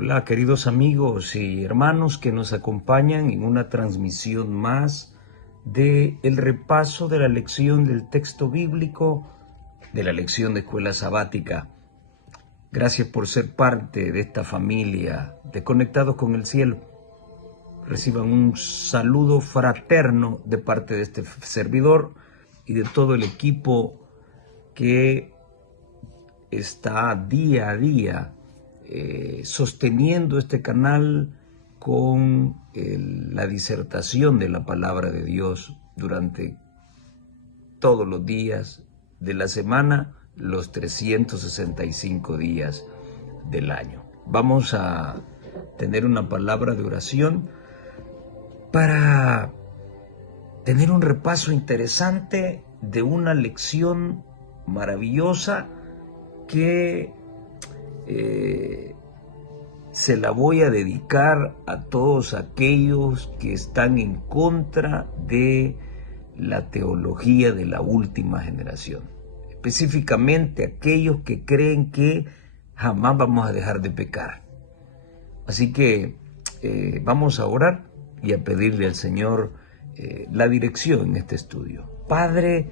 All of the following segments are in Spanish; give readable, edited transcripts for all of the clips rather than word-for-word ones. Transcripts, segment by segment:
Hola, queridos amigos y hermanos que nos acompañan en una transmisión más de el repaso de la lección del texto bíblico de la lección de escuela sabática. Gracias por ser parte de esta familia de Conectados con el Cielo. Reciban un saludo fraterno de parte de este servidor y de todo el equipo que está día a día sosteniendo este canal con la disertación de la palabra de Dios durante todos los días de la semana, los 365 días del año. Vamos a tener una palabra de oración para tener un repaso interesante de una lección maravillosa que se la voy a dedicar a todos aquellos que están en contra de la teología de la última generación. Específicamente aquellos que creen que jamás vamos a dejar de pecar. Así que vamos a orar y a pedirle al Señor la dirección en este estudio. Padre,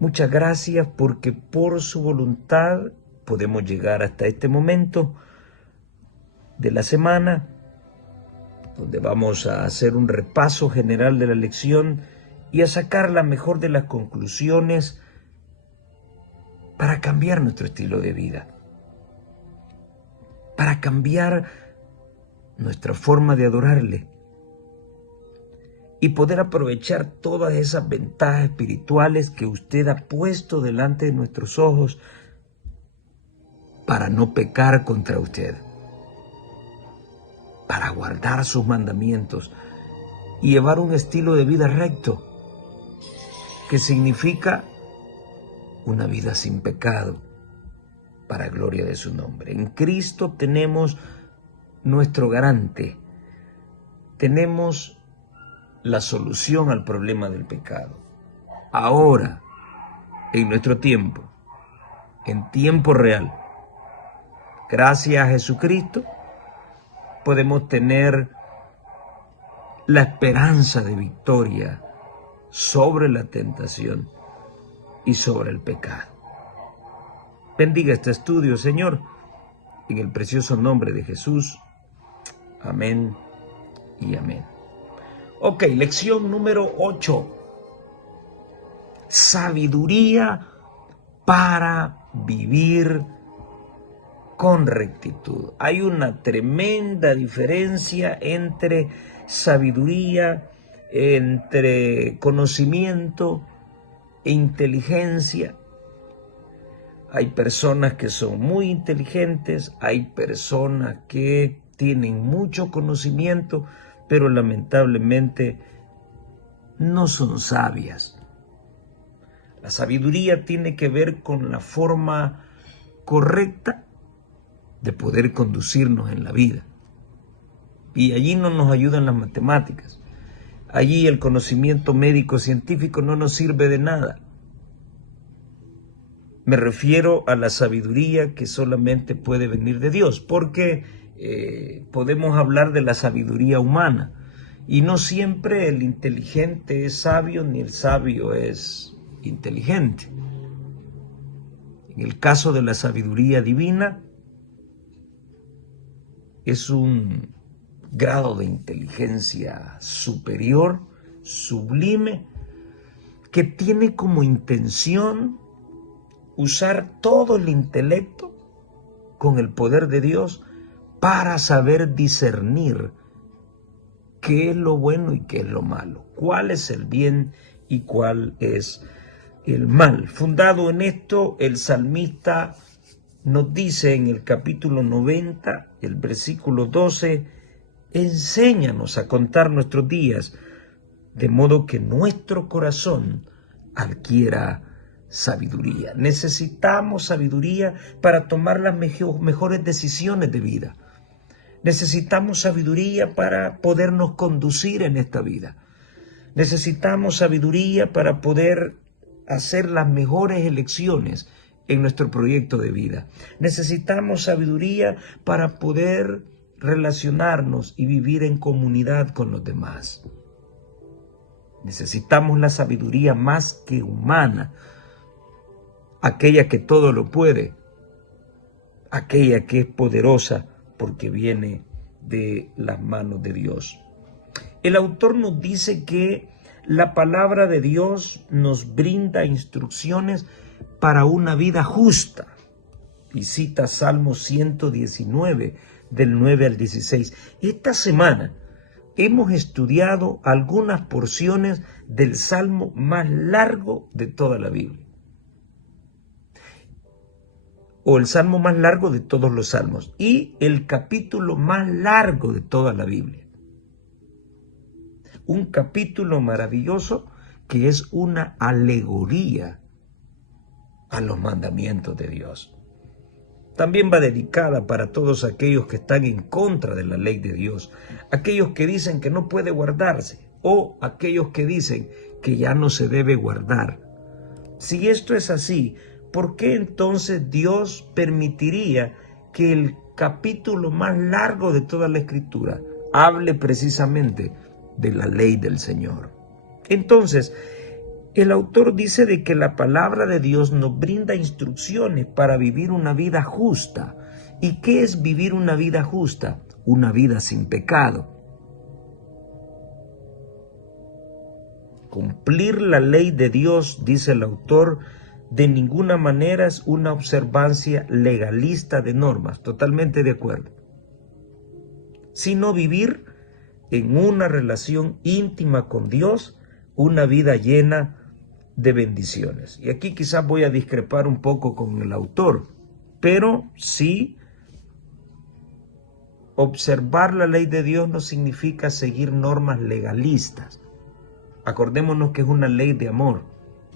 muchas gracias porque por su voluntad podemos llegar hasta este momento de la semana, donde vamos a hacer un repaso general de la lección y a sacar la mejor de las conclusiones para cambiar nuestro estilo de vida, para cambiar nuestra forma de adorarle y poder aprovechar todas esas ventajas espirituales que usted ha puesto delante de nuestros ojos para no pecar contra usted, para guardar sus mandamientos y llevar un estilo de vida recto, que significa una vida sin pecado, para gloria de su nombre. En Cristo tenemos nuestro garante, tenemos la solución al problema del pecado. Ahora, en nuestro tiempo, en tiempo real, gracias a Jesucristo, podemos tener la esperanza de victoria sobre la tentación y sobre el pecado. Bendiga este estudio, Señor, en el precioso nombre de Jesús. Amén y amén. Ok, lección número 8. Sabiduría para vivir con rectitud. Hay una tremenda diferencia entre sabiduría, entre conocimiento e inteligencia. Hay personas que son muy inteligentes, hay personas que tienen mucho conocimiento, pero lamentablemente no son sabias. La sabiduría tiene que ver con la forma correcta de poder conducirnos en la vida. Y allí no nos ayudan las matemáticas. Allí el conocimiento médico-científico no nos sirve de nada. Me refiero a la sabiduría que solamente puede venir de Dios, porque podemos hablar de la sabiduría humana. Y no siempre el inteligente es sabio, ni el sabio es inteligente. En el caso de la sabiduría divina, es un grado de inteligencia superior, sublime, que tiene como intención usar todo el intelecto con el poder de Dios para saber discernir qué es lo bueno y qué es lo malo, cuál es el bien y cuál es el mal. Fundado en esto, el salmista nos dice en el capítulo 90, el versículo 12, enséñanos a contar nuestros días, de modo que nuestro corazón adquiera sabiduría. Necesitamos sabiduría para tomar las mejores decisiones de vida. Necesitamos sabiduría para podernos conducir en esta vida. Necesitamos sabiduría para poder hacer las mejores elecciones en nuestro proyecto de vida. Necesitamos sabiduría para poder relacionarnos y vivir en comunidad con los demás. Necesitamos la sabiduría más que humana, aquella que todo lo puede, aquella que es poderosa porque viene de las manos de Dios. El autor nos dice que la palabra de Dios nos brinda instrucciones para una vida justa. Y cita Salmo 119, del 9 al 16. Esta semana hemos estudiado algunas porciones del Salmo más largo de toda la Biblia. O el Salmo más largo de todos los Salmos. Y el capítulo más largo de toda la Biblia. Un capítulo maravilloso que es una alegoría a los mandamientos de Dios. También va dedicada para todos aquellos que están en contra de la ley de Dios, aquellos que dicen que no puede guardarse o aquellos que dicen que ya no se debe guardar. Si esto es así, ¿por qué entonces Dios permitiría que el capítulo más largo de toda la Escritura hable precisamente de la ley del Señor? Entonces, el autor dice de que la palabra de Dios nos brinda instrucciones para vivir una vida justa. ¿Y qué es vivir una vida justa? Una vida sin pecado. Cumplir la ley de Dios, dice el autor, de ninguna manera es una observancia legalista de normas. Totalmente de acuerdo. Sino vivir en una relación íntima con Dios, una vida llena de bendiciones. Y aquí quizás voy a discrepar un poco con el autor, pero sí, observar la ley de Dios no significa seguir normas legalistas. Acordémonos que es una ley de amor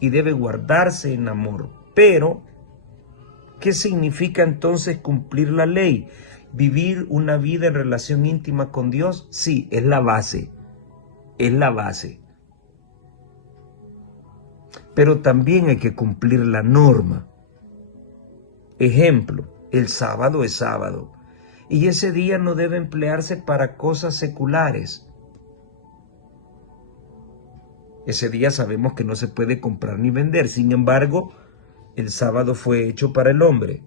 y debe guardarse en amor. Pero, ¿qué significa entonces cumplir la ley? ¿Vivir una vida en relación íntima con Dios? Sí, es la base. Es la base. Pero también hay que cumplir la norma. Ejemplo, el sábado es sábado y ese día no debe emplearse para cosas seculares. Ese día sabemos que no se puede comprar ni vender. Sin embargo, el sábado fue hecho para el hombre,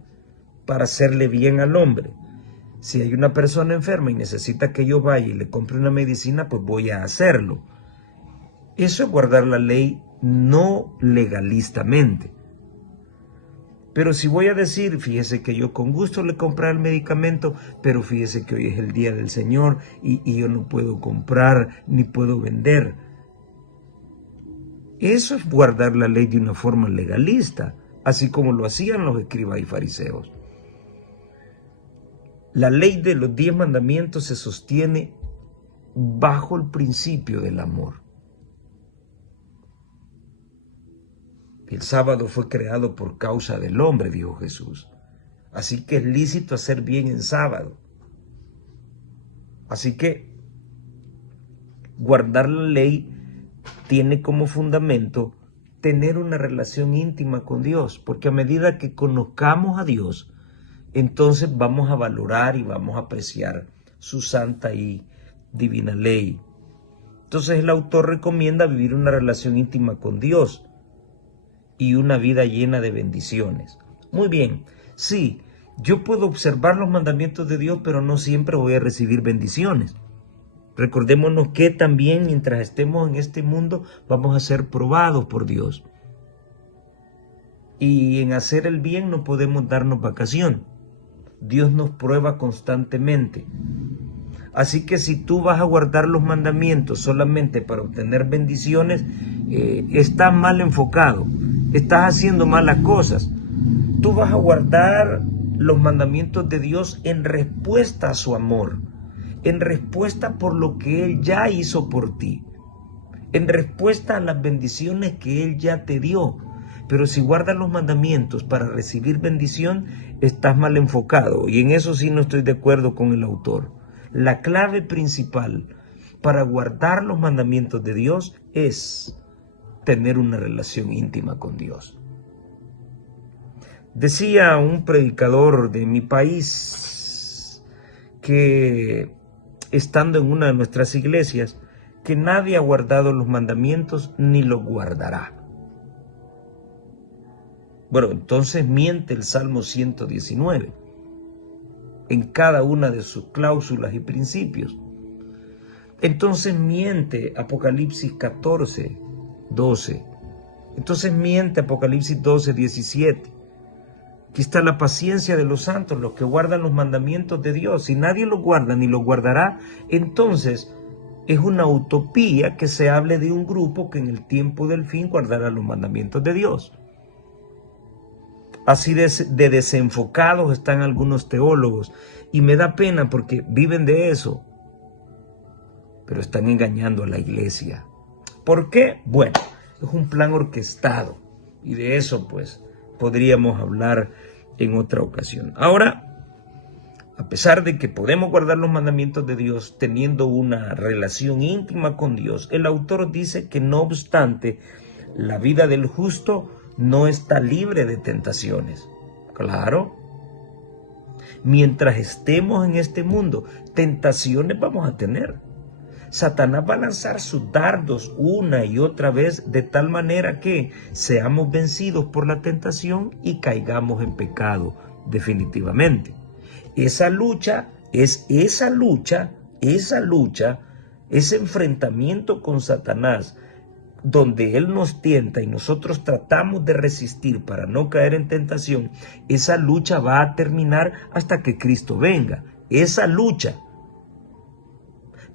para hacerle bien al hombre. Si hay una persona enferma y necesita que yo vaya y le compre una medicina, pues voy a hacerlo. Eso es guardar la ley no legalistamente. Pero si voy a decir, fíjese que yo con gusto le compré el medicamento, pero fíjese que hoy es el día del Señor y yo no puedo comprar ni puedo vender. Eso es guardar la ley de una forma legalista, así como lo hacían los escribas y fariseos. La ley de los 10 mandamientos se sostiene bajo el principio del amor. El sábado fue creado por causa del hombre, dijo Jesús. Así que es lícito hacer bien en sábado. Así que guardar la ley tiene como fundamento tener una relación íntima con Dios, porque a medida que conozcamos a Dios, entonces vamos a valorar y vamos a apreciar su santa y divina ley. Entonces el autor recomienda vivir una relación íntima con Dios y una vida llena de bendiciones. Muy bien, sí, yo puedo observar los mandamientos de Dios, pero no siempre voy a recibir bendiciones. Recordémonos que también mientras estemos en este mundo vamos a ser probados por Dios. Y en hacer el bien no podemos darnos vacación. Dios nos prueba constantemente. Así que si tú vas a guardar los mandamientos solamente para obtener bendiciones, estás mal enfocado, estás haciendo malas cosas. Tú vas a guardar los mandamientos de Dios en respuesta a su amor, en respuesta por lo que Él ya hizo por ti, en respuesta a las bendiciones que Él ya te dio. Pero si guardas los mandamientos para recibir bendición, estás mal enfocado. Y en eso sí no estoy de acuerdo con el autor. La clave principal para guardar los mandamientos de Dios es tener una relación íntima con Dios. Decía un predicador de mi país que, estando en una de nuestras iglesias, que nadie ha guardado los mandamientos ni los guardará. Bueno, entonces miente el Salmo 119 en cada una de sus cláusulas y principios. Entonces miente Apocalipsis 14, 12. Entonces miente Apocalipsis 12, 17. Aquí está la paciencia de los santos, los que guardan los mandamientos de Dios. Si nadie los guarda ni los guardará, entonces es una utopía que se hable de un grupo que en el tiempo del fin guardará los mandamientos de Dios. Así de desenfocados están algunos teólogos, y me da pena porque viven de eso, pero están engañando a la iglesia. ¿Por qué? Bueno, es un plan orquestado, y de eso pues podríamos hablar en otra ocasión. Ahora, a pesar de que podemos guardar los mandamientos de Dios teniendo una relación íntima con Dios, el autor dice que no obstante, la vida del justo no está libre de tentaciones. Claro, mientras estemos en este mundo, tentaciones vamos a tener. Satanás va a lanzar sus dardos una y otra vez de tal manera que seamos vencidos por la tentación y caigamos en pecado definitivamente. Ese enfrentamiento con Satanás, donde él nos tienta y nosotros tratamos de resistir para no caer en tentación, esa lucha va a terminar hasta que Cristo venga. Esa lucha.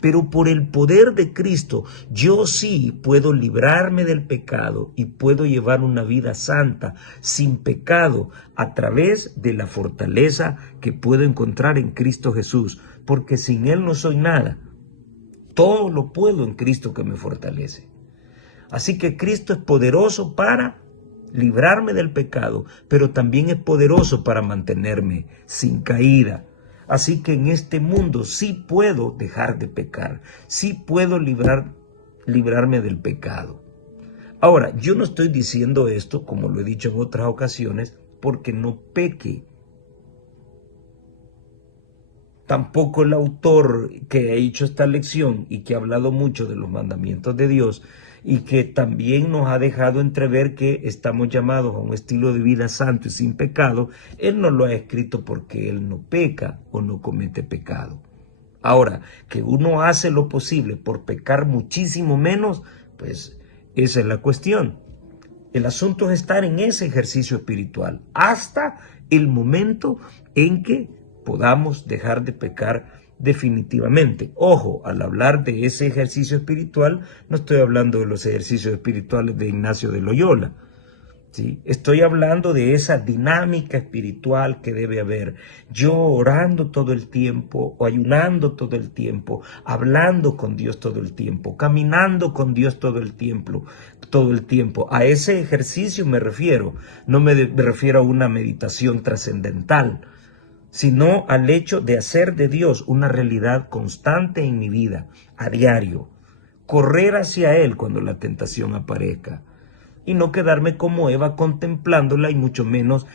Pero por el poder de Cristo, yo sí puedo librarme del pecado y puedo llevar una vida santa, sin pecado, a través de la fortaleza que puedo encontrar en Cristo Jesús, porque sin Él no soy nada. Todo lo puedo en Cristo que me fortalece. Así que Cristo es poderoso para librarme del pecado, pero también es poderoso para mantenerme sin caída. Así que en este mundo sí puedo dejar de pecar, sí puedo librarme del pecado. Ahora, yo no estoy diciendo esto, como lo he dicho en otras ocasiones, porque no peque. Tampoco el autor que ha hecho esta lección y que ha hablado mucho de los mandamientos de Dios y que también nos ha dejado entrever que estamos llamados a un estilo de vida santo y sin pecado, él no lo ha escrito porque él no peca o no comete pecado. Ahora, que uno hace lo posible por pecar muchísimo menos, pues esa es la cuestión. El asunto es estar en ese ejercicio espiritual hasta el momento en que podamos dejar de pecar definitivamente. Ojo, al hablar de ese ejercicio espiritual, no estoy hablando de los ejercicios espirituales de Ignacio de Loyola, ¿sí? Estoy hablando de esa dinámica espiritual que debe haber. Yo orando todo el tiempo, o ayunando todo el tiempo, hablando con Dios todo el tiempo, caminando con Dios todo el tiempo. A ese ejercicio me refiero. No me refiero a una meditación trascendental, sino al hecho de hacer de Dios una realidad constante en mi vida, a diario. Correr hacia Él cuando la tentación aparezca. Y no quedarme como Eva contemplándola y mucho menos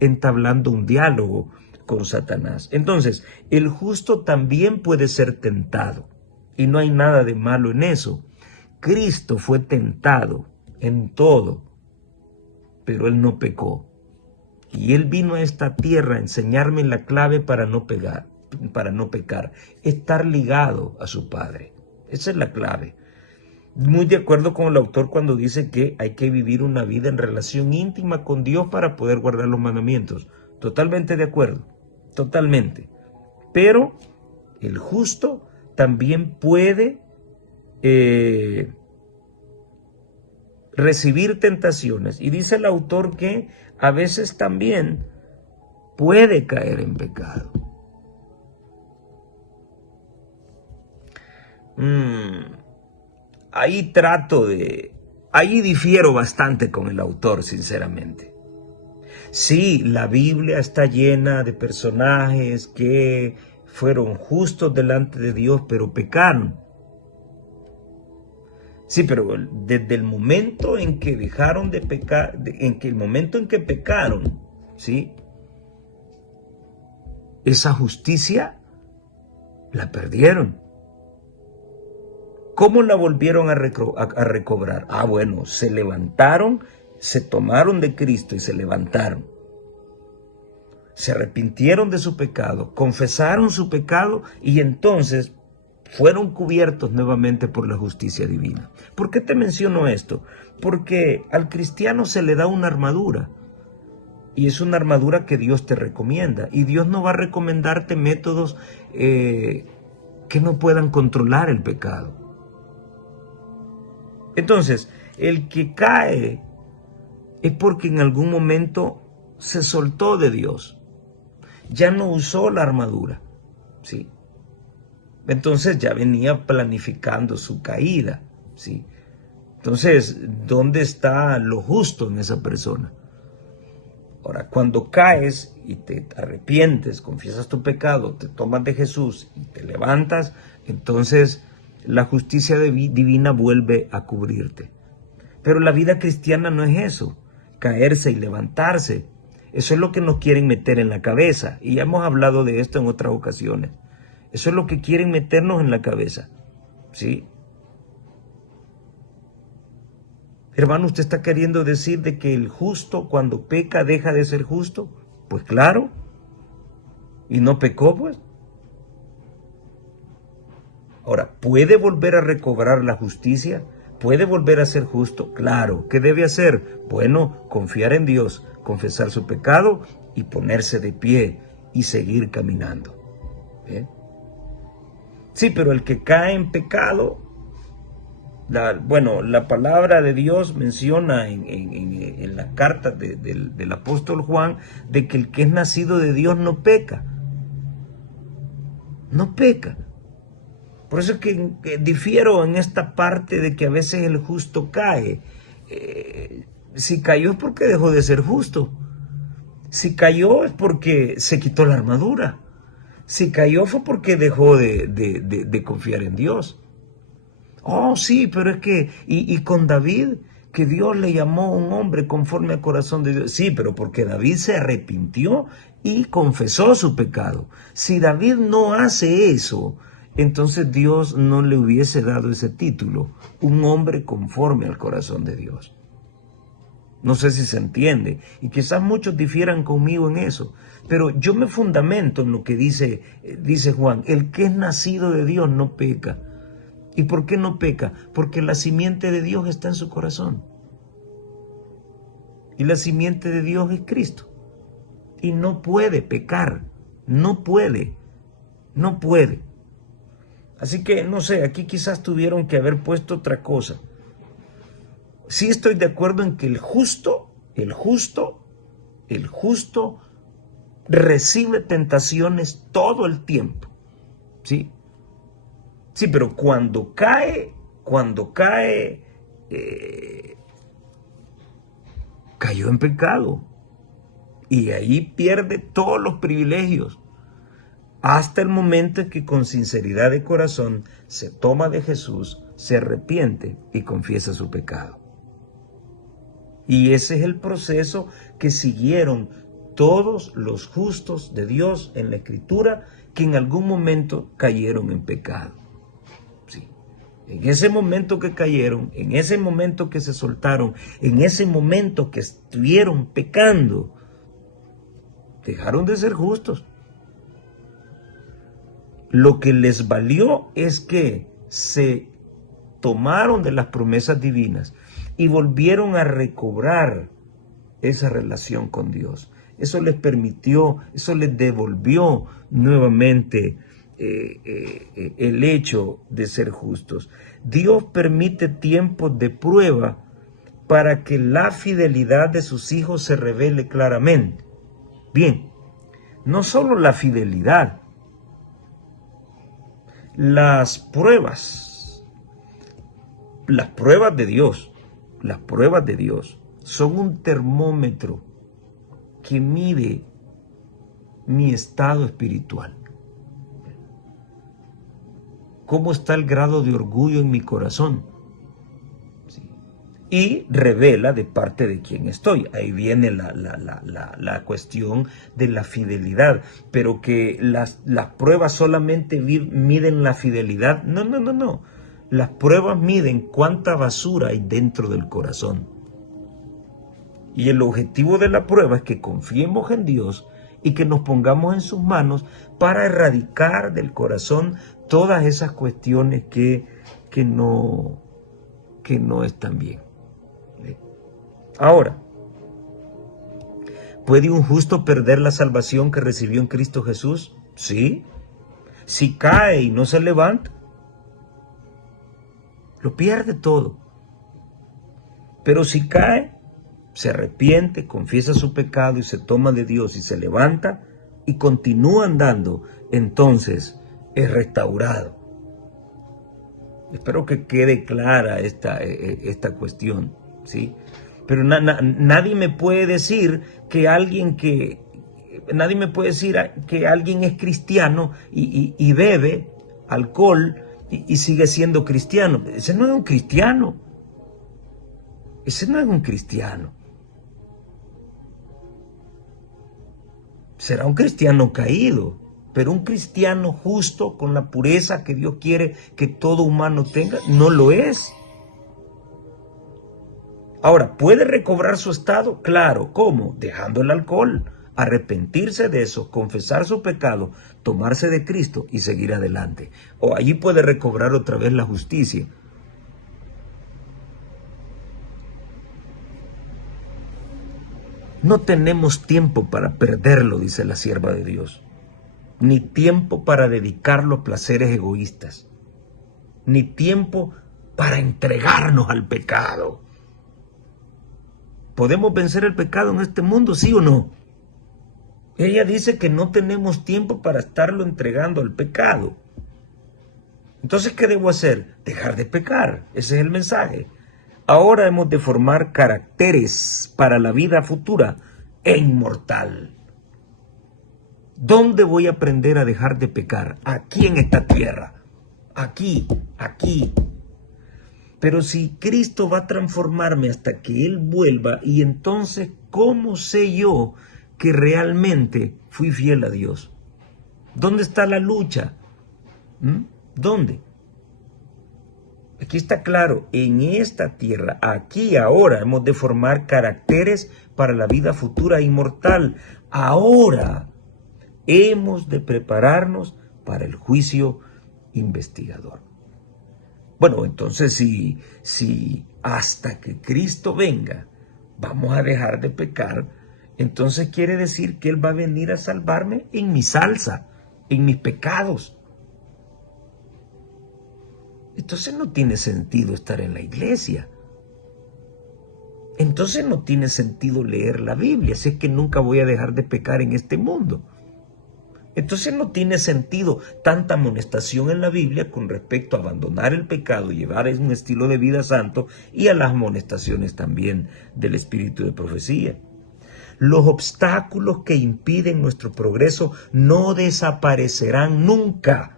entablando un diálogo con Satanás. Entonces, el justo también puede ser tentado. Y no hay nada de malo en eso. Cristo fue tentado en todo, pero Él no pecó. Y Él vino a esta tierra a enseñarme la clave para no pecar. Estar ligado a su Padre. Esa es la clave. Muy de acuerdo con el autor cuando dice que hay que vivir una vida en relación íntima con Dios para poder guardar los mandamientos. Totalmente de acuerdo, totalmente. Pero el justo también puede recibir tentaciones. Y dice el autor que a veces también puede caer en pecado. Ahí difiero bastante con el autor, sinceramente. Sí, la Biblia está llena de personajes que fueron justos delante de Dios, pero pecaron. Sí, pero desde el momento en que dejaron de pecar, el momento en que pecaron, ¿sí? Esa justicia la perdieron. ¿Cómo la volvieron a recobrar? Ah, bueno, se levantaron, se tomaron de Cristo y se levantaron. Se arrepintieron de su pecado, confesaron su pecado y entonces fueron cubiertos nuevamente por la justicia divina. ¿Por qué te menciono esto? Porque al cristiano se le da una armadura. Y es una armadura que Dios te recomienda. Y Dios no va a recomendarte métodos que no puedan controlar el pecado. Entonces, el que cae es porque en algún momento se soltó de Dios. Ya no usó la armadura, ¿sí? Entonces ya venía planificando su caída, ¿sí? Entonces, ¿dónde está lo justo en esa persona? Ahora, cuando caes y te arrepientes, confiesas tu pecado, te tomas de Jesús y te levantas, entonces la justicia divina vuelve a cubrirte. Pero la vida cristiana no es eso, caerse y levantarse. Eso es lo que nos quieren meter en la cabeza. Y ya hemos hablado de esto en otras ocasiones. Eso es lo que quieren meternos en la cabeza, ¿sí? Hermano, ¿usted está queriendo decir de que el justo cuando peca deja de ser justo? Pues claro. ¿Y no pecó, pues? Ahora, ¿puede volver a recobrar la justicia? ¿Puede volver a ser justo? Claro. ¿Qué debe hacer? Bueno, confiar en Dios, confesar su pecado y ponerse de pie y seguir caminando. ¿Bien? Sí, pero el que cae en pecado, la palabra de Dios menciona en la carta del apóstol Juan de que el que es nacido de Dios no peca. No peca. Por eso es que difiero en esta parte de que a veces el justo cae. Si cayó es porque dejó de ser justo. Si cayó es porque se quitó la armadura. Si cayó fue porque dejó de confiar en Dios. Oh, sí, pero es que, y con David, que Dios le llamó un hombre conforme al corazón de Dios. Sí, pero porque David se arrepintió y confesó su pecado. Si David no hace eso, entonces Dios no le hubiese dado ese título, un hombre conforme al corazón de Dios. No sé si se entiende, y quizás muchos difieran conmigo en eso, pero yo me fundamento en lo que dice Juan, el que es nacido de Dios no peca. ¿Y por qué no peca? Porque la simiente de Dios está en su corazón. Y la simiente de Dios es Cristo. Y no puede pecar, no puede. Así que, no sé, aquí quizás tuvieron que haber puesto otra cosa. Sí estoy de acuerdo en que el justo recibe tentaciones todo el tiempo, ¿sí? Sí, pero cuando cae, cayó en pecado. Y ahí pierde todos los privilegios. Hasta el momento en que con sinceridad de corazón se toma de Jesús, se arrepiente y confiesa su pecado. Y ese es el proceso que siguieron todos los justos de Dios en la Escritura que en algún momento cayeron en pecado. Sí. En ese momento que cayeron, en ese momento que se soltaron, en ese momento que estuvieron pecando, dejaron de ser justos. Lo que les valió es que se tomaron de las promesas divinas y volvieron a recobrar esa relación con Dios. Eso les permitió, eso les devolvió nuevamente el hecho de ser justos. Dios permite tiempos de prueba para que la fidelidad de sus hijos se revele claramente. Bien, no solo la fidelidad, las pruebas de Dios, son un termómetro que mide mi estado espiritual. ¿Cómo está el grado de orgullo en mi corazón? ¿Sí? y revela de parte de quién estoy. Ahí viene la cuestión de la fidelidad, pero que las pruebas solamente miden la fidelidad. No, no, no, no. Las pruebas miden cuánta basura hay dentro del corazón. Y el objetivo de la prueba es que confiemos en Dios y que nos pongamos en sus manos para erradicar del corazón todas esas cuestiones que no están bien. Ahora, ¿puede un justo perder la salvación que recibió en Cristo Jesús? Sí. Si cae y no se levanta, lo pierde todo. Pero si cae, se arrepiente, confiesa su pecado y se toma de Dios y se levanta y continúa andando, entonces es restaurado. Espero que quede clara esta cuestión, ¿sí? Pero nadie me puede decir que alguien es cristiano y bebe alcohol y sigue siendo cristiano. Ese no es un cristiano. Ese no es un cristiano. Será un cristiano caído, pero un cristiano justo con la pureza que Dios quiere que todo humano tenga, no lo es. Ahora, ¿puede recobrar su estado? Claro. ¿Cómo? Dejando el alcohol, arrepentirse de eso, confesar su pecado, tomarse de Cristo y seguir adelante. O allí puede recobrar otra vez la justicia. No tenemos tiempo para perderlo, dice la sierva de Dios, ni tiempo para dedicarlo a placeres egoístas, ni tiempo para entregarnos al pecado. ¿Podemos vencer el pecado en este mundo, sí o no? Ella dice que no tenemos tiempo para estarlo entregando al pecado. Entonces, ¿qué debo hacer? Dejar de pecar. Ese es el mensaje. Ahora hemos de formar caracteres para la vida futura e inmortal. ¿Dónde voy a aprender a dejar de pecar? Aquí en esta tierra. Aquí. Pero si Cristo va a transformarme hasta que Él vuelva, y entonces, ¿cómo sé yo que realmente fui fiel a Dios? ¿Dónde está la lucha? ¿Dónde? Aquí está claro, en esta tierra, aquí ahora, hemos de formar caracteres para la vida futura e inmortal. Ahora hemos de prepararnos para el juicio investigador. Bueno, entonces si hasta que Cristo venga vamos a dejar de pecar, entonces quiere decir que Él va a venir a salvarme en mi salsa, en mis pecados. Entonces no tiene sentido estar en la iglesia. Entonces no tiene sentido leer la Biblia, si es que nunca voy a dejar de pecar en este mundo. Entonces no tiene sentido tanta amonestación en la Biblia con respecto a abandonar el pecado y llevar un estilo de vida santo, y a las amonestaciones también del espíritu de profecía. Los obstáculos que impiden nuestro progreso no desaparecerán nunca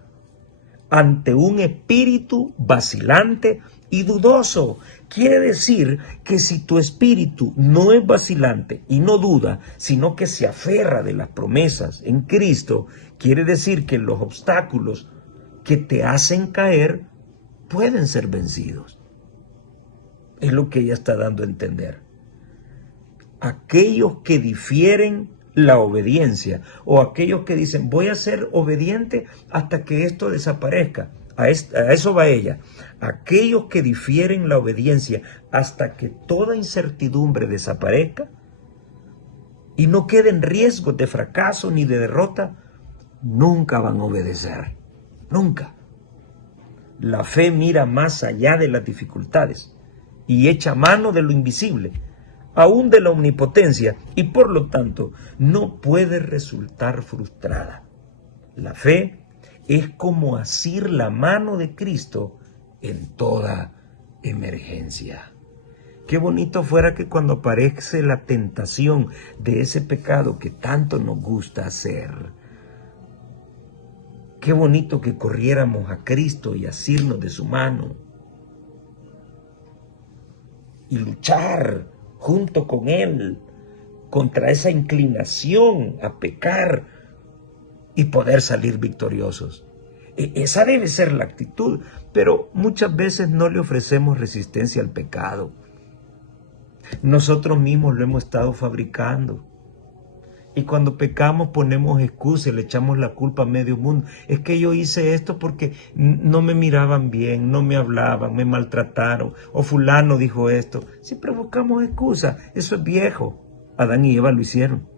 ante un espíritu vacilante y dudoso. Quiere decir que si tu espíritu no es vacilante y no duda, sino que se aferra de las promesas en Cristo, quiere decir que los obstáculos que te hacen caer pueden ser vencidos. Es lo que ella está dando a entender. Aquellos que difieren la obediencia, o aquellos que dicen voy a ser obediente hasta que esto desaparezca, a eso va ella. Aquellos que difieren la obediencia hasta que toda incertidumbre desaparezca y no queden riesgos de fracaso ni de derrota, nunca van a obedecer, nunca. La fe mira más allá de las dificultades y echa mano de lo invisible, aún de la omnipotencia, y por lo tanto no puede resultar frustrada. La fe es como asir la mano de Cristo en toda emergencia. Qué bonito fuera que cuando aparece la tentación de ese pecado que tanto nos gusta hacer, qué bonito que corriéramos a Cristo y asirnos de su mano. y luchar junto con Él contra esa inclinación a pecar y poder salir victoriosos. Esa debe ser la actitud, pero muchas veces no le ofrecemos resistencia al pecado. Nosotros mismos lo hemos estado fabricando. Y cuando pecamos ponemos excusas, le echamos la culpa a medio mundo. Es que yo hice esto porque no me miraban bien, no me hablaban, me maltrataron, o fulano dijo esto. Siempre buscamos excusas, eso es viejo. Adán y Eva lo hicieron.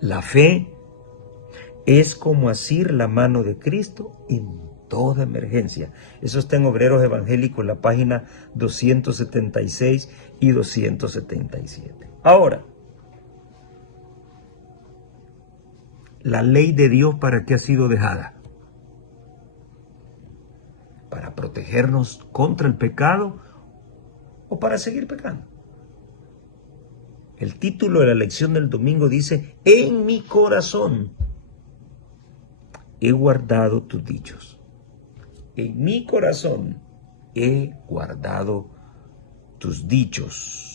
La fe es como asir la mano de Cristo en toda emergencia. Eso está en Obreros Evangélicos, la página 276 y 277. Ahora, la ley de Dios, ¿para qué ha sido dejada? ¿Para protegernos contra el pecado o para seguir pecando? El título de la lección del domingo dice: en mi corazón he guardado tus dichos. En mi corazón he guardado tus dichos.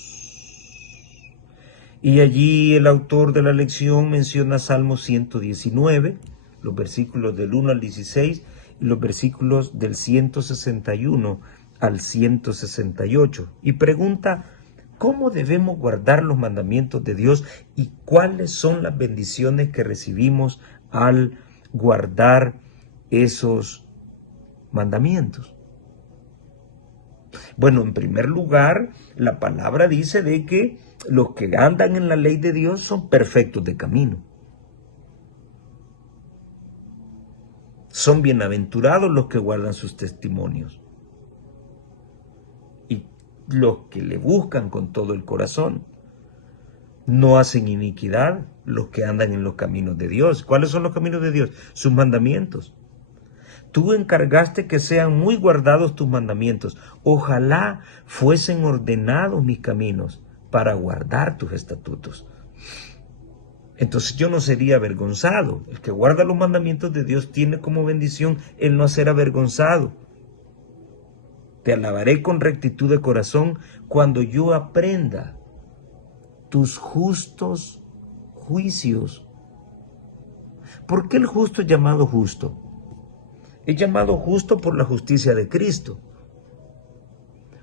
Y allí el autor de la lección menciona Salmo 119, los versículos del 1 al 16 y los versículos del 161 al 168. Y pregunta: ¿cómo debemos guardar los mandamientos de Dios y cuáles son las bendiciones que recibimos al guardar esos mandamientos? Bueno, en primer lugar, la palabra dice de que los que andan en la ley de Dios son perfectos de camino. Son bienaventurados los que guardan sus testimonios y los que le buscan con todo el corazón. No hacen iniquidad los que andan en los caminos de Dios. ¿Cuáles son los caminos de Dios? Sus mandamientos. Tú encargaste que sean muy guardados tus mandamientos. Ojalá fuesen ordenados mis caminos para guardar tus estatutos. Entonces yo no sería avergonzado. El que guarda los mandamientos de Dios tiene como bendición el no ser avergonzado. Te alabaré con rectitud de corazón cuando yo aprenda tus justos juicios. ¿Por qué el justo es llamado justo? Es llamado justo por la justicia de Cristo.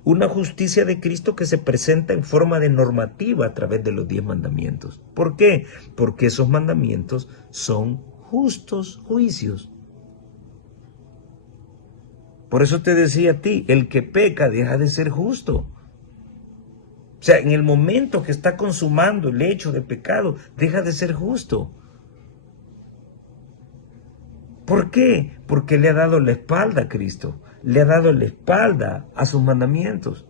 Una justicia de Cristo que se presenta en forma de normativa a través de los 10 mandamientos. ¿Por qué? Porque esos mandamientos son justos juicios. Por eso te decía a ti, el que peca deja de ser justo. O sea, en el momento que está consumando el hecho de pecado, deja de ser justo. ¿Por qué? Porque le ha dado la espalda a Cristo, le ha dado la espalda a sus mandamientos.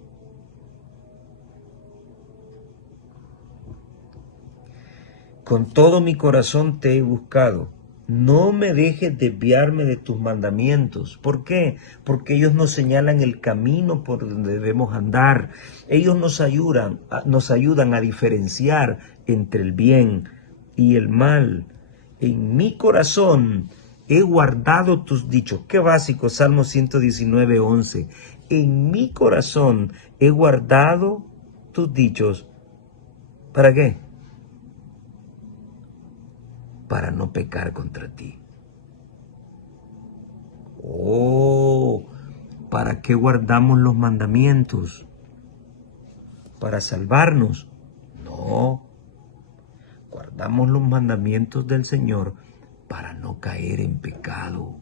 Con todo mi corazón te he buscado. No me dejes desviarme de tus mandamientos. ¿Por qué? Porque ellos nos señalan el camino por donde debemos andar. Ellos nos ayudan a diferenciar entre el bien y el mal. En mi corazón he guardado tus dichos. Qué básico, Salmo 119, 11. En mi corazón he guardado tus dichos. ¿Para qué? Para no pecar contra ti. ¿Para qué guardamos los mandamientos? ¿Para salvarnos? No. Guardamos los mandamientos del Señor para no caer en pecado.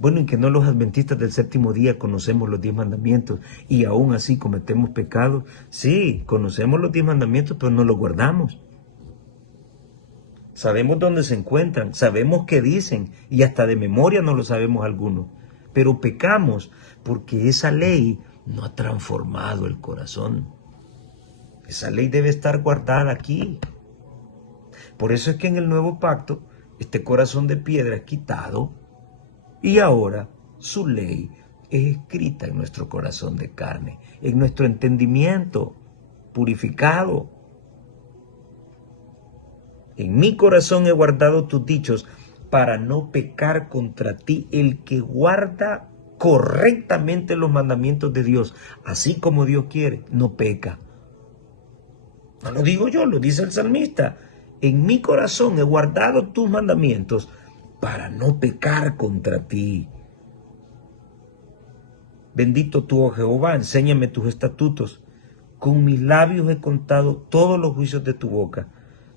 Bueno, y que no los adventistas del séptimo día conocemos los 10 mandamientos y aún así cometemos pecados. Sí, conocemos los 10 mandamientos, pero no los guardamos. Sabemos dónde se encuentran, sabemos qué dicen y hasta de memoria no lo sabemos algunos. Pero pecamos porque esa ley no ha transformado el corazón. Esa ley debe estar guardada aquí. Por eso es que en el nuevo pacto este corazón de piedra es quitado y ahora su ley es escrita en nuestro corazón de carne, en nuestro entendimiento purificado. En mi corazón he guardado tus dichos para no pecar contra ti. El que guarda correctamente los mandamientos de Dios, así como Dios quiere, no peca. No lo digo yo, lo dice el salmista. En mi corazón he guardado tus mandamientos para no pecar contra ti. Bendito tú, oh Jehová, enséñame tus estatutos. Con mis labios he contado todos los juicios de tu boca.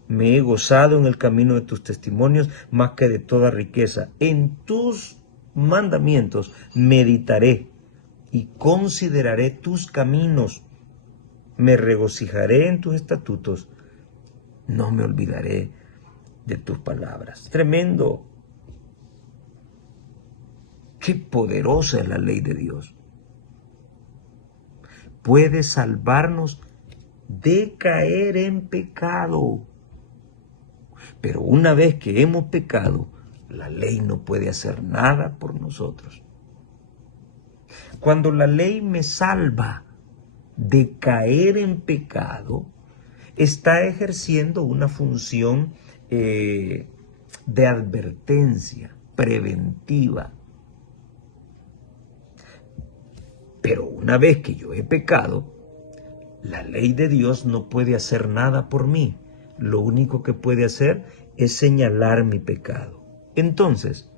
Me he gozado en el camino de tus testimonios más que de toda riqueza. En tus mandamientos meditaré y consideraré tus caminos. Me regocijaré en tus estatutos. No me olvidaré de tus palabras. Tremendo. Qué poderosa es la ley de Dios. Puede salvarnos de caer en pecado. Pero una vez que hemos pecado, la ley no puede hacer nada por nosotros. Cuando la ley me salva de caer en pecado, está ejerciendo una función de advertencia preventiva. Pero una vez que yo he pecado, la ley de Dios no puede hacer nada por mí. Lo único que puede hacer es señalar mi pecado. Entonces,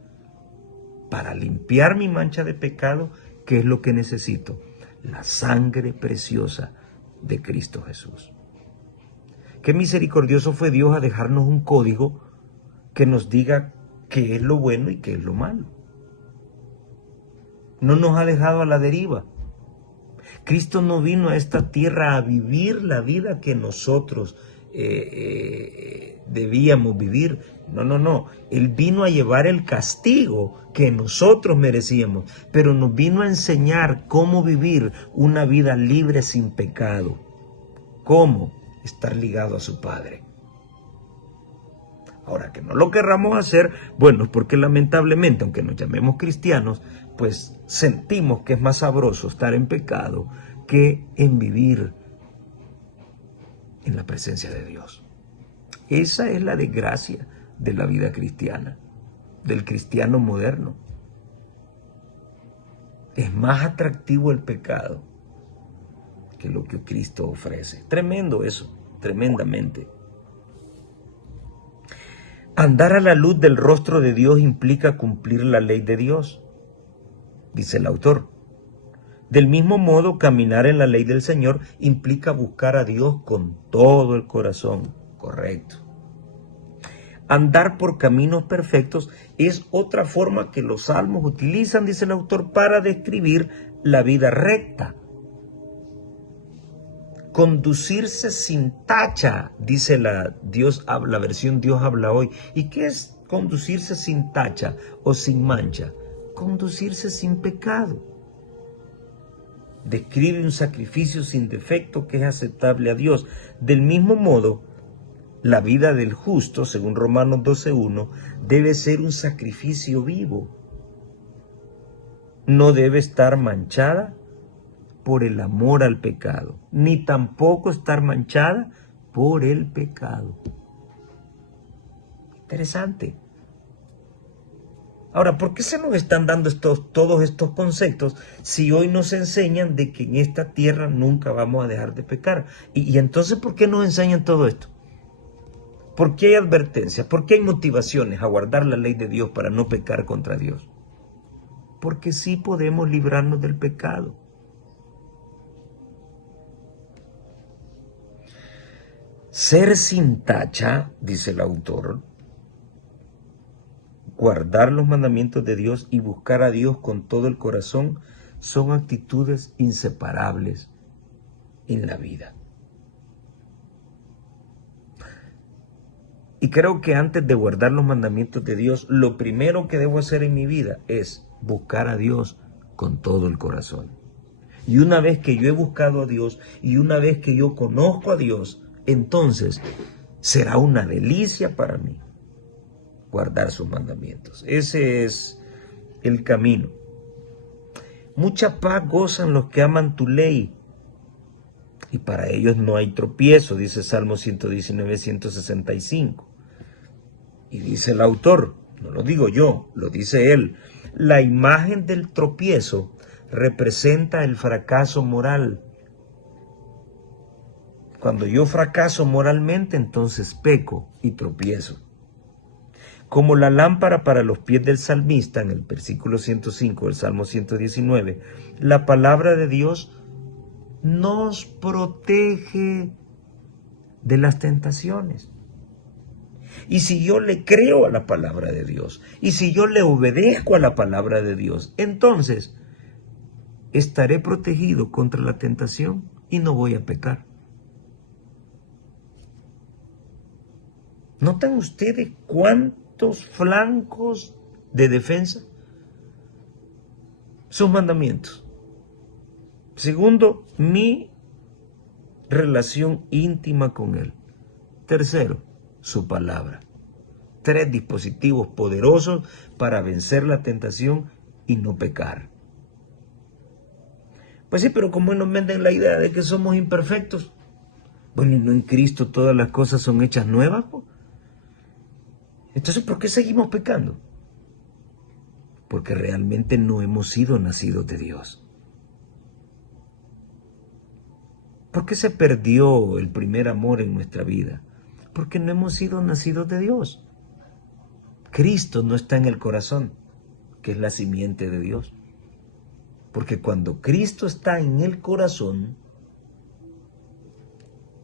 para limpiar mi mancha de pecado, ¿qué es lo que necesito? La sangre preciosa de Cristo Jesús. Qué misericordioso fue Dios a dejarnos un código que nos diga qué es lo bueno y qué es lo malo. No nos ha dejado a la deriva. Cristo no vino a esta tierra a vivir la vida que nosotros debíamos vivir. No. Él vino a llevar el castigo que nosotros merecíamos, pero nos vino a enseñar cómo vivir una vida libre sin pecado. Cómo estar ligado a su Padre. Ahora, que no lo querramos hacer, bueno, porque lamentablemente, aunque nos llamemos cristianos, pues sentimos que es más sabroso estar en pecado que en vivir en la presencia de Dios. Esa es la desgracia de la vida cristiana, del cristiano moderno. Es más atractivo el pecado que lo que Cristo ofrece. Tremendo eso, tremendamente. Andar a la luz del rostro de Dios implica cumplir la ley de Dios, dice el autor. Del mismo modo, caminar en la ley del Señor implica buscar a Dios con todo el corazón. Correcto. Andar por caminos perfectos es otra forma que los salmos utilizan, dice el autor, para describir la vida recta. Conducirse sin tacha, dice la versión Dios habla hoy. ¿Y qué es conducirse sin tacha o sin mancha? Conducirse sin pecado. Describe un sacrificio sin defecto que es aceptable a Dios. Del mismo modo, la vida del justo, según Romanos 12:1, debe ser un sacrificio vivo. No debe estar manchada por el amor al pecado, ni tampoco estar manchada por el pecado. Interesante. Ahora, ¿por qué se nos están dando todos estos conceptos si hoy nos enseñan de que en esta tierra nunca vamos a dejar de pecar? Y entonces, ¿por qué nos enseñan todo esto? ¿Por qué hay advertencias? ¿Por qué hay motivaciones a guardar la ley de Dios para no pecar contra Dios? Porque sí podemos librarnos del pecado. Ser sin tacha, dice el autor, guardar los mandamientos de Dios y buscar a Dios con todo el corazón son actitudes inseparables en la vida. Y creo que antes de guardar los mandamientos de Dios, lo primero que debo hacer en mi vida es buscar a Dios con todo el corazón. Y una vez que yo he buscado a Dios y una vez que yo conozco a Dios, entonces será una delicia para mí guardar sus mandamientos. Ese es el camino. Mucha paz gozan los que aman tu ley, y para ellos no hay tropiezo, dice Salmo 119, 165. Y dice el autor, No lo digo yo, lo dice él. La imagen del tropiezo representa el fracaso moral. Cuando yo fracaso moralmente, entonces peco y tropiezo. Como la lámpara para los pies del salmista en el versículo 105 del Salmo 119, la palabra de Dios nos protege de las tentaciones. Y si yo le creo a la palabra de Dios, y si yo le obedezco a la palabra de Dios, entonces estaré protegido contra la tentación y no voy a pecar. ¿Notan ustedes cuántos flancos de defensa? Sus mandamientos. Segundo, mi relación íntima con Él. Tercero, su palabra. 3 dispositivos poderosos para vencer la tentación y no pecar. Pues sí, pero como nos venden la idea de que somos imperfectos. Bueno, ¿y no en Cristo todas las cosas son hechas nuevas? Entonces, ¿por qué seguimos pecando? Porque realmente no hemos sido nacidos de Dios. ¿Por qué se perdió el primer amor en nuestra vida? Porque no hemos sido nacidos de Dios. Cristo no está en el corazón, que es la simiente de Dios. Porque cuando Cristo está en el corazón,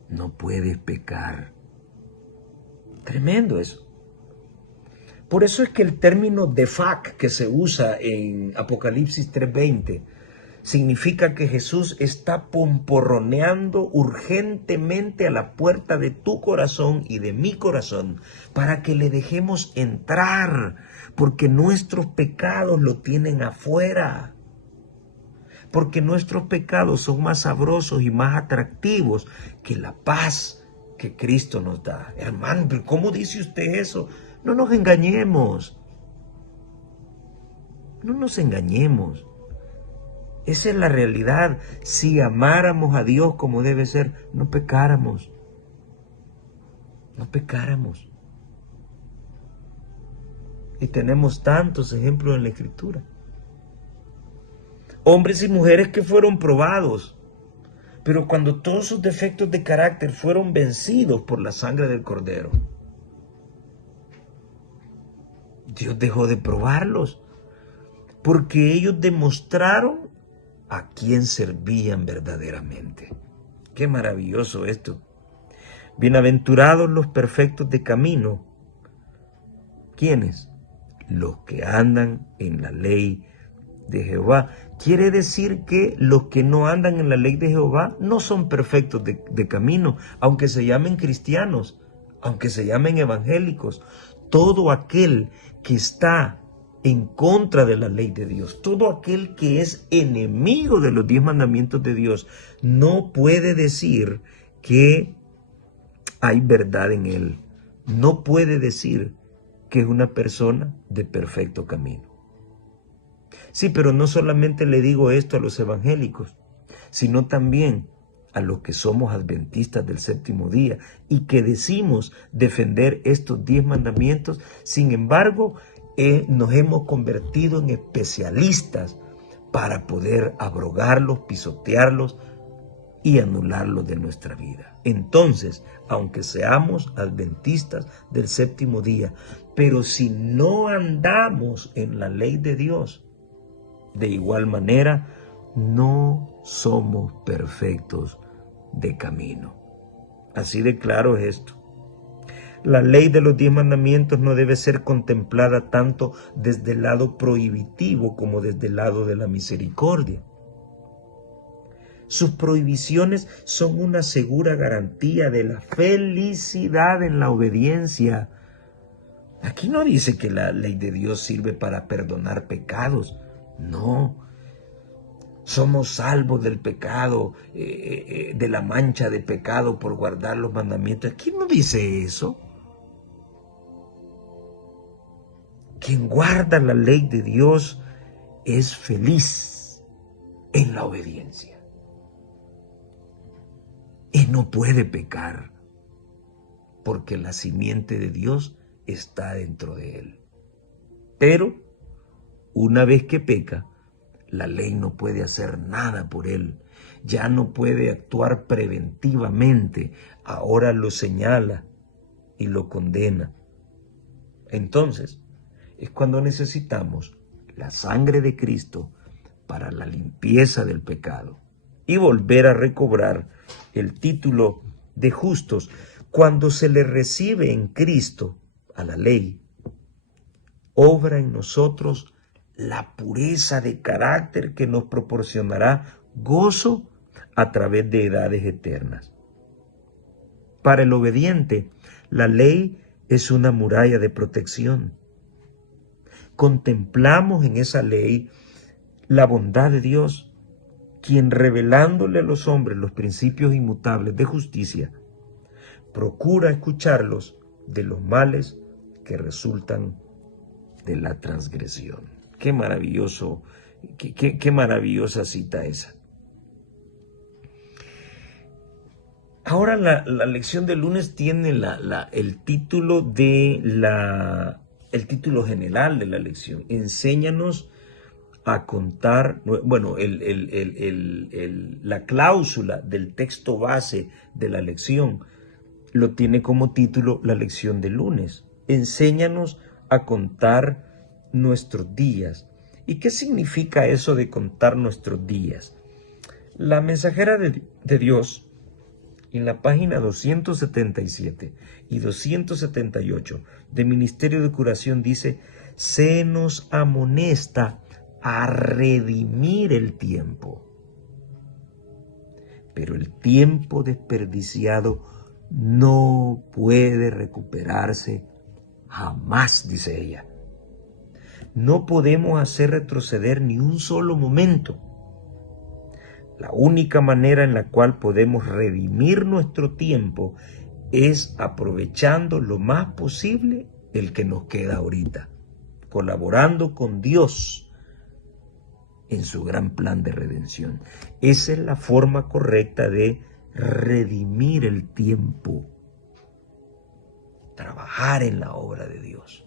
no puedes pecar. Tremendo eso. Por eso es que el término defak que se usa en Apocalipsis 3:20 significa que Jesús está pomporroneando urgentemente a la puerta de tu corazón y de mi corazón para que le dejemos entrar, porque nuestros pecados lo tienen afuera. Porque nuestros pecados son más sabrosos y más atractivos que la paz que Cristo nos da. Hermano, ¿pero cómo dice usted eso? No nos engañemos. No nos engañemos. Esa es la realidad. Si amáramos a Dios como debe ser, no pecáramos. No pecáramos. Y tenemos tantos ejemplos en la Escritura. Hombres y mujeres que fueron probados, pero cuando todos sus defectos de carácter fueron vencidos por la sangre del Cordero, Dios dejó de probarlos, porque ellos demostraron a quién servían verdaderamente. Qué maravilloso esto. Bienaventurados los perfectos de camino. ¿Quiénes? Los que andan en la ley de Jehová. Quiere decir que los que no andan en la ley de Jehová no son perfectos de camino, aunque se llamen cristianos, aunque se llamen evangélicos. Todo aquel que está en contra de la ley de Dios, todo aquel que es enemigo de los 10 mandamientos de Dios, no puede decir que hay verdad en él. No puede decir que es una persona de perfecto camino. Sí, pero no solamente le digo esto a los evangélicos, sino también a los que somos adventistas del séptimo día y que decimos defender estos 10 mandamientos. Sin embargo, nos hemos convertido en especialistas para poder abrogarlos, pisotearlos y anularlos de nuestra vida. Entonces, aunque seamos adventistas del séptimo día, pero si no andamos en la ley de Dios, de igual manera, no somos perfectos de camino. Así de claro es esto. La ley de los 10 mandamientos no debe ser contemplada tanto desde el lado prohibitivo como desde el lado de la misericordia. Sus prohibiciones son una segura garantía de la felicidad en la obediencia. Aquí no dice que la ley de Dios sirve para perdonar pecados. No. Somos salvos del pecado, de la mancha de pecado por guardar los mandamientos. Aquí no dice eso. Quien guarda la ley de Dios es feliz en la obediencia. Y no puede pecar, porque la simiente de Dios está dentro de él. Pero una vez que peca, la ley no puede hacer nada por él. Ya no puede actuar preventivamente. Ahora lo señala y lo condena. Entonces, es cuando necesitamos la sangre de Cristo para la limpieza del pecado y volver a recobrar el título de justos. Cuando se le recibe en Cristo a la ley, obra en nosotros la pureza de carácter que nos proporcionará gozo a través de edades eternas. Para el obediente, la ley es una muralla de protección. Contemplamos en esa ley la bondad de Dios, quien revelándole a los hombres los principios inmutables de justicia, procura escucharlos de los males que resultan de la transgresión. Qué maravilloso, qué maravillosa cita esa. Ahora la lección del lunes tiene el título el título general de la lección. Enséñanos a contar, bueno, la cláusula del texto base de la lección lo tiene como título la lección del lunes. Enséñanos a contar nuestros días. ¿Y qué significa eso de contar nuestros días? La mensajera de Dios, en la página 277 y 278 de Ministerio de Curación dice: se nos amonesta a redimir el tiempo. Pero el tiempo desperdiciado no puede recuperarse jamás, dice ella. No podemos hacer retroceder ni un solo momento. La única manera en la cual podemos redimir nuestro tiempo es aprovechando lo más posible el que nos queda ahorita, colaborando con Dios en su gran plan de redención. Esa es la forma correcta de redimir el tiempo. Trabajar en la obra de Dios.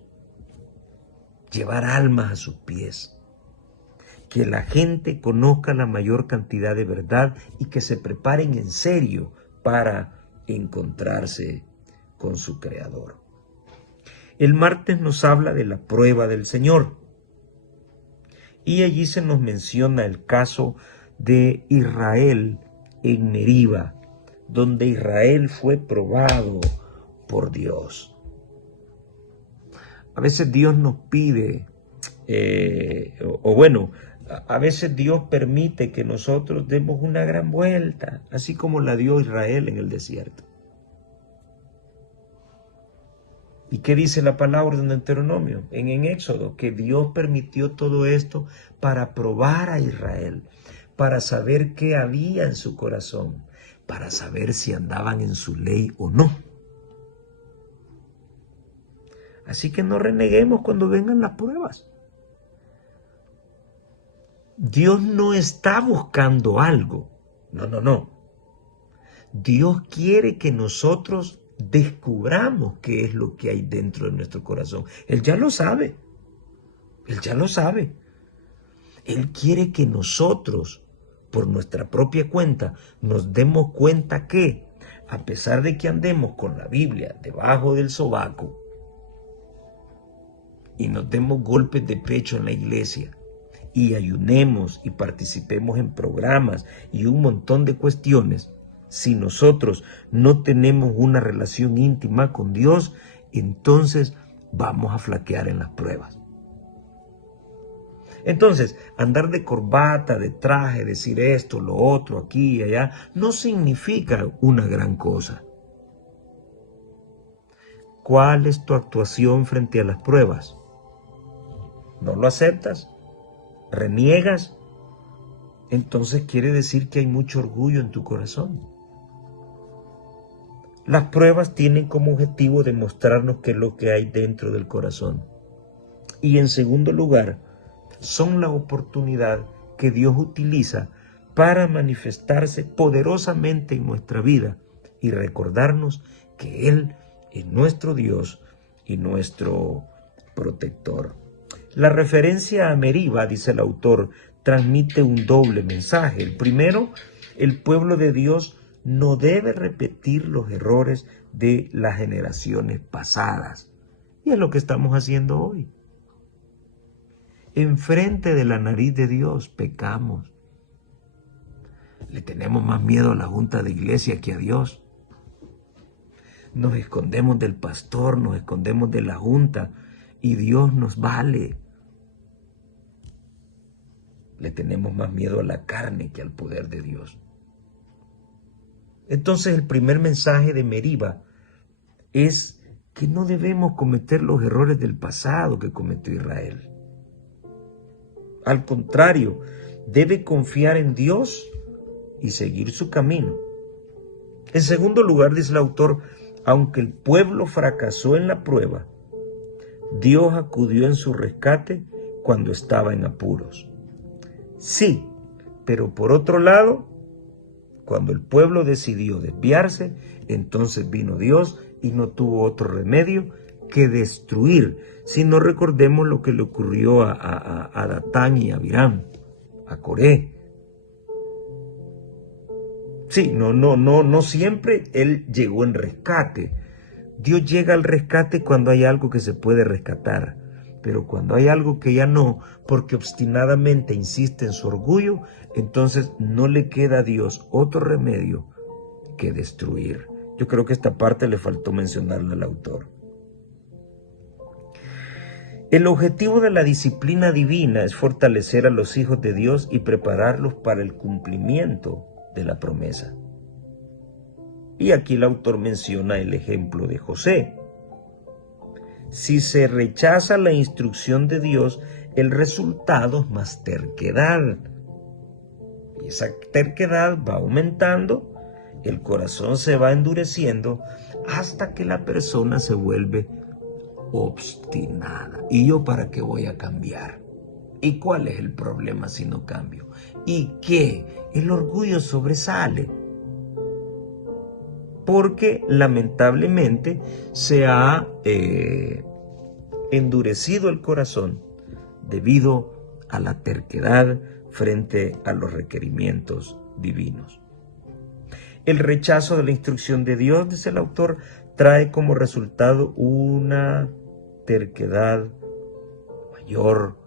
Llevar almas a sus pies. Que la gente conozca la mayor cantidad de verdad y que se preparen en serio para encontrarse con su Creador. El martes nos habla de la prueba del Señor. Y allí se nos menciona el caso de Israel en Meriba, donde Israel fue probado por Dios. A veces Dios nos pide, a veces Dios permite que nosotros demos una gran vuelta, así como la dio Israel en el desierto. ¿Y qué dice la palabra en Deuteronomio, en Éxodo? Que Dios permitió todo esto para probar a Israel, para saber qué había en su corazón, para saber si andaban en su ley o no. Así que no reneguemos cuando vengan las pruebas. Dios no está buscando algo. No. Dios quiere que nosotros descubramos qué es lo que hay dentro de nuestro corazón. Él ya lo sabe. Él ya lo sabe. Él quiere que nosotros, por nuestra propia cuenta, nos demos cuenta que, a pesar de que andemos con la Biblia debajo del sobaco y nos demos golpes de pecho en la iglesia, y ayunemos y participemos en programas y un montón de cuestiones, si nosotros no tenemos una relación íntima con Dios, entonces vamos a flaquear en las pruebas. Entonces, andar de corbata, de traje, decir esto, lo otro, aquí y allá, no significa una gran cosa. ¿Cuál es tu actuación frente a las pruebas? ¿No lo aceptas? ¿Reniegas? Entonces quiere decir que hay mucho orgullo en tu corazón. Las pruebas tienen como objetivo demostrarnos qué es lo que hay dentro del corazón. Y en segundo lugar, son la oportunidad que Dios utiliza para manifestarse poderosamente en nuestra vida y recordarnos que Él es nuestro Dios y nuestro protector. La referencia a Meriba, dice el autor, transmite un doble mensaje. El primero, el pueblo de Dios no debe repetir los errores de las generaciones pasadas. Y es lo que estamos haciendo hoy. Enfrente de la nariz de Dios pecamos. Le tenemos más miedo a la junta de iglesia que a Dios. Nos escondemos del pastor, nos escondemos de la junta y Dios nos vale. Le tenemos más miedo a la carne que al poder de Dios. Entonces el primer mensaje de Meriba es que no debemos cometer los errores del pasado que cometió Israel. Al contrario, debe confiar en Dios y seguir su camino. En segundo lugar, dice el autor, aunque el pueblo fracasó en la prueba, Dios acudió en su rescate cuando estaba en apuros. Sí, pero por otro lado, cuando el pueblo decidió desviarse, entonces vino Dios y no tuvo otro remedio que destruir. Si no, recordemos lo que le ocurrió a Datán y a Abiram, a Coré. Sí, no siempre él llegó en rescate. Dios llega al rescate cuando hay algo que se puede rescatar. Pero cuando hay algo que ya no, porque obstinadamente insiste en su orgullo, entonces no le queda a Dios otro remedio que destruir. Yo creo que esta parte le faltó mencionarla al autor. El objetivo de la disciplina divina es fortalecer a los hijos de Dios y prepararlos para el cumplimiento de la promesa. Y aquí el autor menciona el ejemplo de José. Si se rechaza la instrucción de Dios, el resultado es más terquedad. Y esa terquedad va aumentando, el corazón se va endureciendo hasta que la persona se vuelve obstinada. ¿Y yo para qué voy a cambiar? ¿Y cuál es el problema si no cambio? ¿Y qué? El orgullo sobresale. Porque lamentablemente se ha endurecido el corazón debido a la terquedad frente a los requerimientos divinos. El rechazo de la instrucción de Dios, dice el autor, trae como resultado una terquedad mayor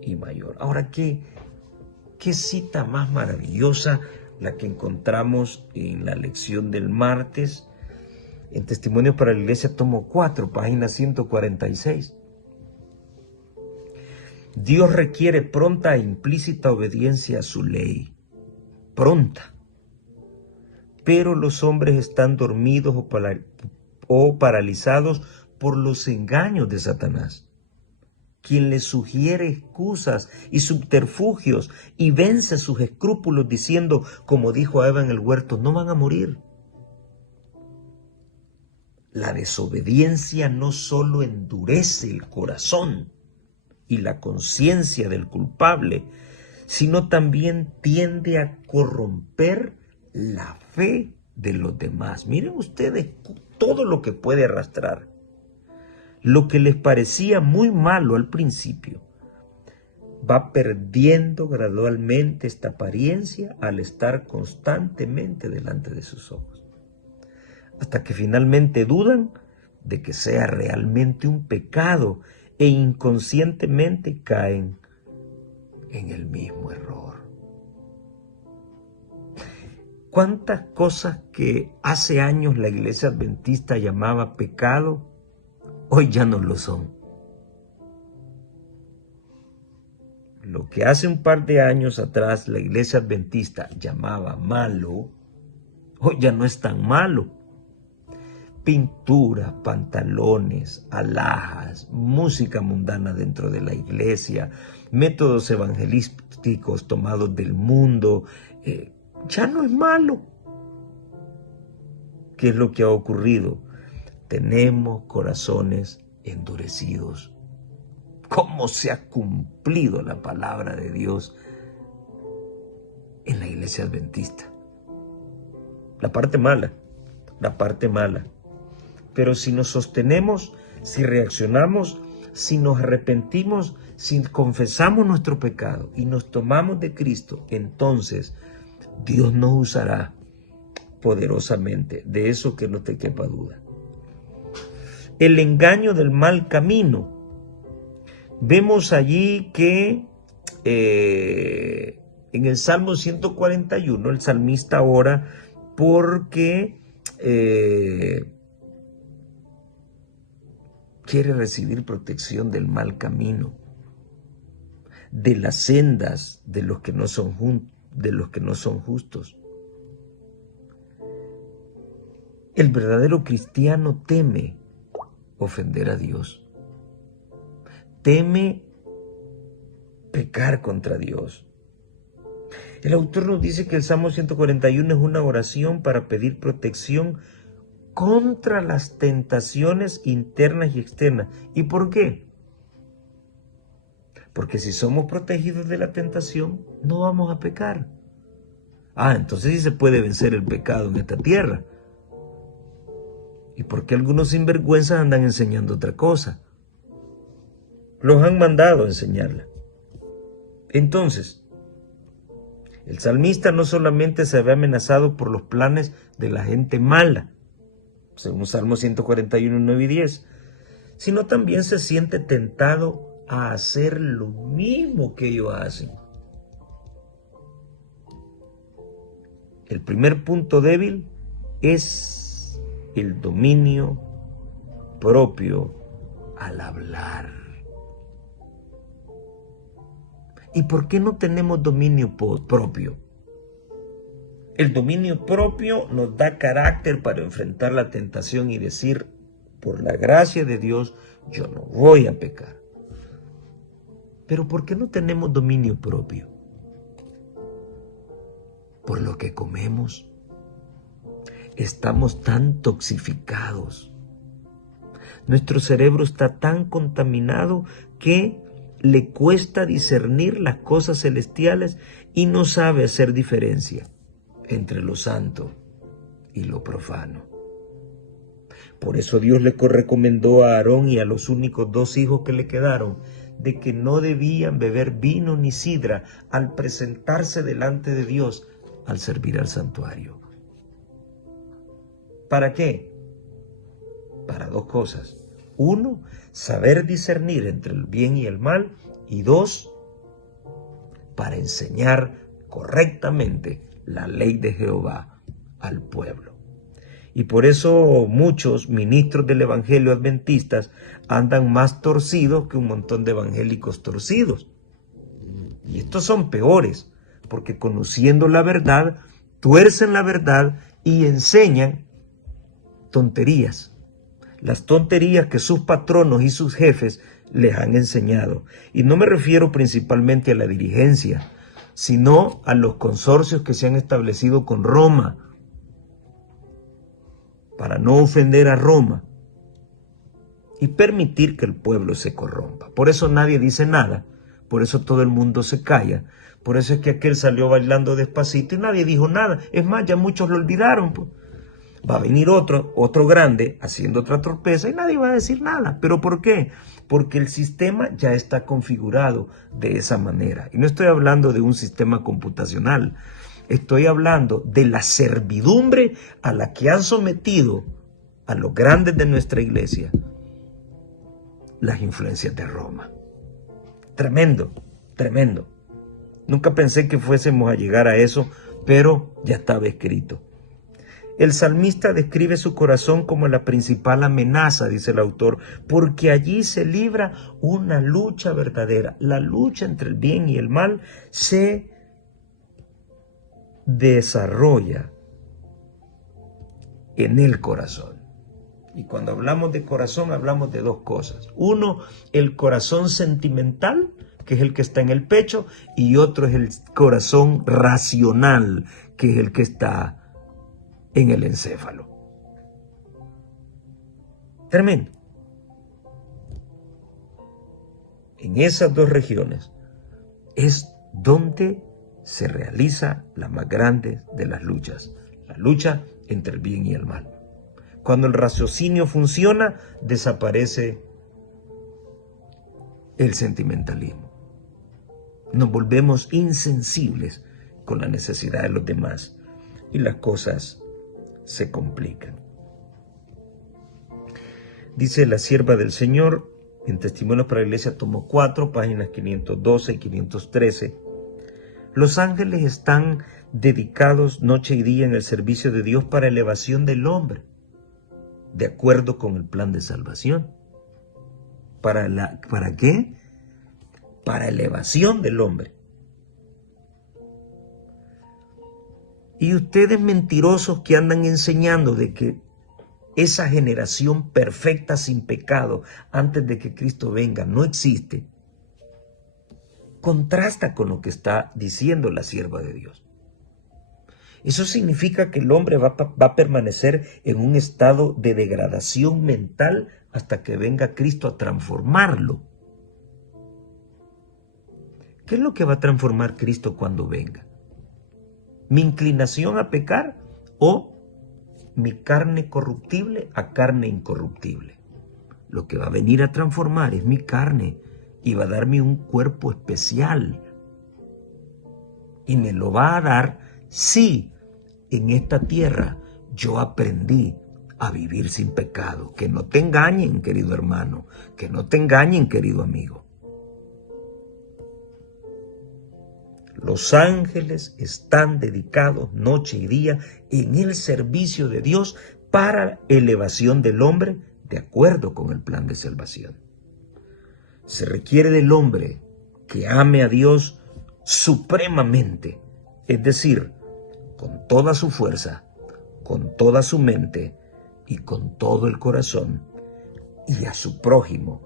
y mayor. Ahora, ¿qué cita más maravillosa la que encontramos en la lección del martes, en Testimonios para la Iglesia, tomo 4, página 146. Dios requiere pronta e implícita obediencia a su ley. Pronta. Pero los hombres están dormidos o paralizados por los engaños de Satanás, quien les sugiere excusas y subterfugios y vence sus escrúpulos diciendo, como dijo a Eva en el huerto, no van a morir. La desobediencia no solo endurece el corazón y la conciencia del culpable, sino también tiende a corromper la fe de los demás. Miren ustedes todo lo que puede arrastrar. Lo que les parecía muy malo al principio va perdiendo gradualmente esta apariencia al estar constantemente delante de sus ojos, hasta que finalmente dudan de que sea realmente un pecado e inconscientemente caen en el mismo error. ¿Cuántas cosas que hace años la Iglesia Adventista llamaba pecado, hoy ya no lo son? Lo que hace un par de años atrás la Iglesia Adventista llamaba malo, hoy ya no es tan malo. Pintura, pantalones, alhajas, música mundana dentro de la iglesia, métodos evangelísticos tomados del mundo, ya no es malo. ¿Qué es lo que ha ocurrido? Tenemos corazones endurecidos. ¿Cómo se ha cumplido la palabra de Dios en la iglesia adventista? La parte mala. Pero si nos sostenemos, si reaccionamos, si nos arrepentimos, si confesamos nuestro pecado y nos tomamos de Cristo, entonces Dios nos usará poderosamente. De eso que no te quepa duda. El engaño del mal camino. Vemos allí que en el Salmo 141 el salmista ora porque quiere recibir protección del mal camino, de las sendas de los que no son justos. El verdadero cristiano teme ofender a Dios, teme pecar contra Dios. El autor nos dice que el Salmo 141 es una oración para pedir protección contra las tentaciones internas y externas. ¿Y por qué? Porque si somos protegidos de la tentación, no vamos a pecar. Entonces sí se puede vencer el pecado en esta tierra. ¿Y por qué algunos sinvergüenzas andan enseñando otra cosa? Los han mandado a enseñarla. Entonces, el salmista no solamente se ve amenazado por los planes de la gente mala, según Salmo 141, 9 y 10, sino también se siente tentado a hacer lo mismo que ellos hacen. El primer punto débil es el dominio propio al hablar. ¿Y por qué no tenemos dominio propio? El dominio propio nos da carácter para enfrentar la tentación y decir, por la gracia de Dios, yo no voy a pecar. Pero ¿por qué no tenemos dominio propio? Por lo que comemos. Estamos tan toxificados. Nuestro cerebro está tan contaminado que le cuesta discernir las cosas celestiales y no sabe hacer diferencia entre lo santo y lo profano. Por eso Dios le recomendó a Aarón y a los únicos 2 hijos que le quedaron de que no debían beber vino ni sidra al presentarse delante de Dios al servir al santuario. ¿Para qué? Para 2 cosas. 1, saber discernir entre el bien y el mal. Y 2, para enseñar correctamente la ley de Jehová al pueblo. Y por eso muchos ministros del evangelio adventistas andan más torcidos que un montón de evangélicos torcidos. Y estos son peores, porque conociendo la verdad, tuercen la verdad y enseñan tonterías. Las tonterías que sus patronos y sus jefes les han enseñado. Y no me refiero principalmente a la dirigencia, sino a los consorcios que se han establecido con Roma, para no ofender a Roma y permitir que el pueblo se corrompa. Por eso nadie dice nada, por eso todo el mundo se calla, por eso es que aquel salió bailando despacito y nadie dijo nada. Es más, ya muchos lo olvidaron, pues. Va a venir otro grande haciendo otra torpeza y nadie va a decir nada. ¿Pero por qué? Porque el sistema ya está configurado de esa manera. Y no estoy hablando de un sistema computacional. Estoy hablando de la servidumbre a la que han sometido a los grandes de nuestra iglesia las influencias de Roma. Tremendo, tremendo. Nunca pensé que fuésemos a llegar a eso, pero ya estaba escrito. El salmista describe su corazón como la principal amenaza, dice el autor, porque allí se libra una lucha verdadera. La lucha entre el bien y el mal se desarrolla en el corazón. Y cuando hablamos de corazón, hablamos de 2 cosas. 1, el corazón sentimental, que es el que está en el pecho, y otro es el corazón racional, que es el que está en el encéfalo. Tremendo. En esas 2 regiones es donde se realiza la más grande de las luchas, la lucha entre el bien y el mal. Cuando el raciocinio funciona, desaparece el sentimentalismo. Nos volvemos insensibles con la necesidad de los demás y las cosas se complican. Dice la sierva del Señor en Testimonios para la Iglesia, tomo 4, páginas 512 y 513. Los ángeles están dedicados noche y día en el servicio de Dios para elevación del hombre, de acuerdo con el plan de salvación. ¿Para qué? Para elevación del hombre. Y ustedes mentirosos que andan enseñando de que esa generación perfecta sin pecado antes de que Cristo venga no existe, contrasta con lo que está diciendo la sierva de Dios. Eso significa que el hombre va a permanecer en un estado de degradación mental hasta que venga Cristo a transformarlo. ¿Qué es lo que va a transformar Cristo cuando venga? ¿Mi inclinación a pecar o mi carne corruptible a carne incorruptible? Lo que va a venir a transformar es mi carne y va a darme un cuerpo especial. Y me lo va a dar si en esta tierra yo aprendí a vivir sin pecado. Que no te engañen, querido hermano, que no te engañen, querido amigo. Los ángeles están dedicados noche y día en el servicio de Dios para elevación del hombre de acuerdo con el plan de salvación. Se requiere del hombre que ame a Dios supremamente, es decir, con toda su fuerza, con toda su mente y con todo el corazón, y a su prójimo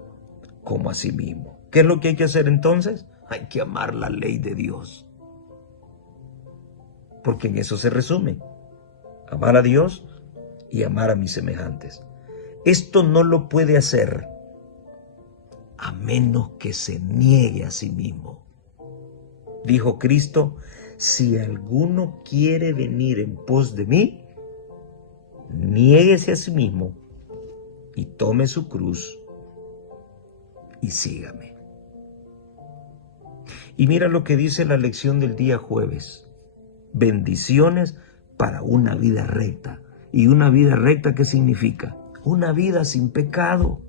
como a sí mismo. ¿Qué es lo que hay que hacer entonces? Hay que amar la ley de Dios. Porque en eso se resume. Amar a Dios y amar a mis semejantes. Esto no lo puede hacer a menos que se niegue a sí mismo. Dijo Cristo, si alguno quiere venir en pos de mí, niéguese a sí mismo y tome su cruz y sígame. Y mira lo que dice la lección del día jueves. Bendiciones para una vida recta. ¿Y una vida recta qué significa? Una vida sin pecado.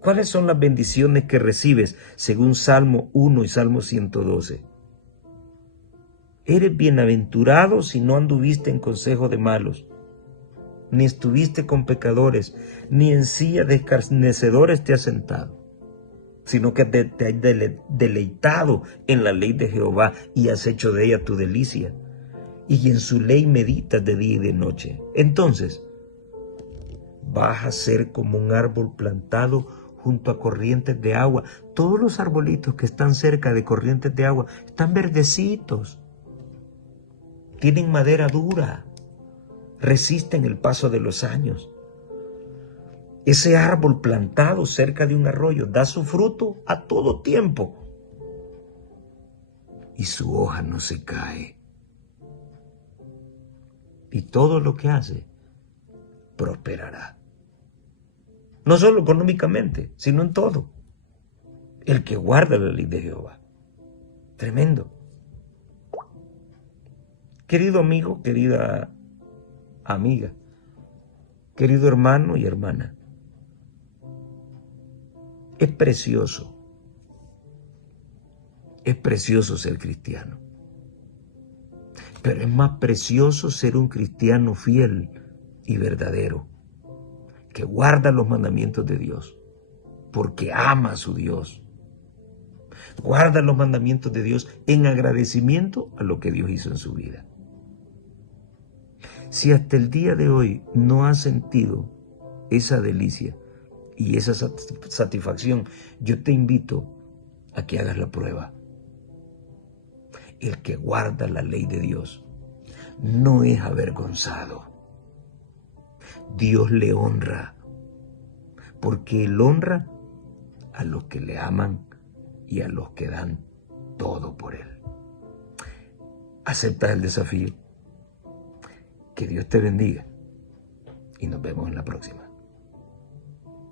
¿Cuáles son las bendiciones que recibes según Salmo 1 y Salmo 112? Eres bienaventurado si no anduviste en consejo de malos, ni estuviste con pecadores, ni en silla de escarnecedores te has sentado, sino que te has deleitado en la ley de Jehová y has hecho de ella tu delicia, y en su ley meditas de día y de noche. Entonces, vas a ser como un árbol plantado junto a corrientes de agua. Todos los arbolitos que están cerca de corrientes de agua están verdecitos, tienen madera dura, resisten el paso de los años. Ese árbol plantado cerca de un arroyo da su fruto a todo tiempo y su hoja no se cae. Y todo lo que hace prosperará. No solo económicamente, sino en todo. El que guarda la ley de Jehová. Tremendo. Querido amigo, querida amiga, querido hermano y hermana, es precioso ser cristiano, pero es más precioso ser un cristiano fiel y verdadero, que guarda los mandamientos de Dios, porque ama a su Dios. Guarda los mandamientos de Dios en agradecimiento a lo que Dios hizo en su vida. Si hasta el día de hoy no has sentido esa delicia y esa satisfacción, yo te invito a que hagas la prueba. El que guarda la ley de Dios no es avergonzado. Dios le honra, porque Él honra a los que le aman y a los que dan todo por Él. ¿Aceptas el desafío? Que Dios te bendiga y nos vemos en la próxima.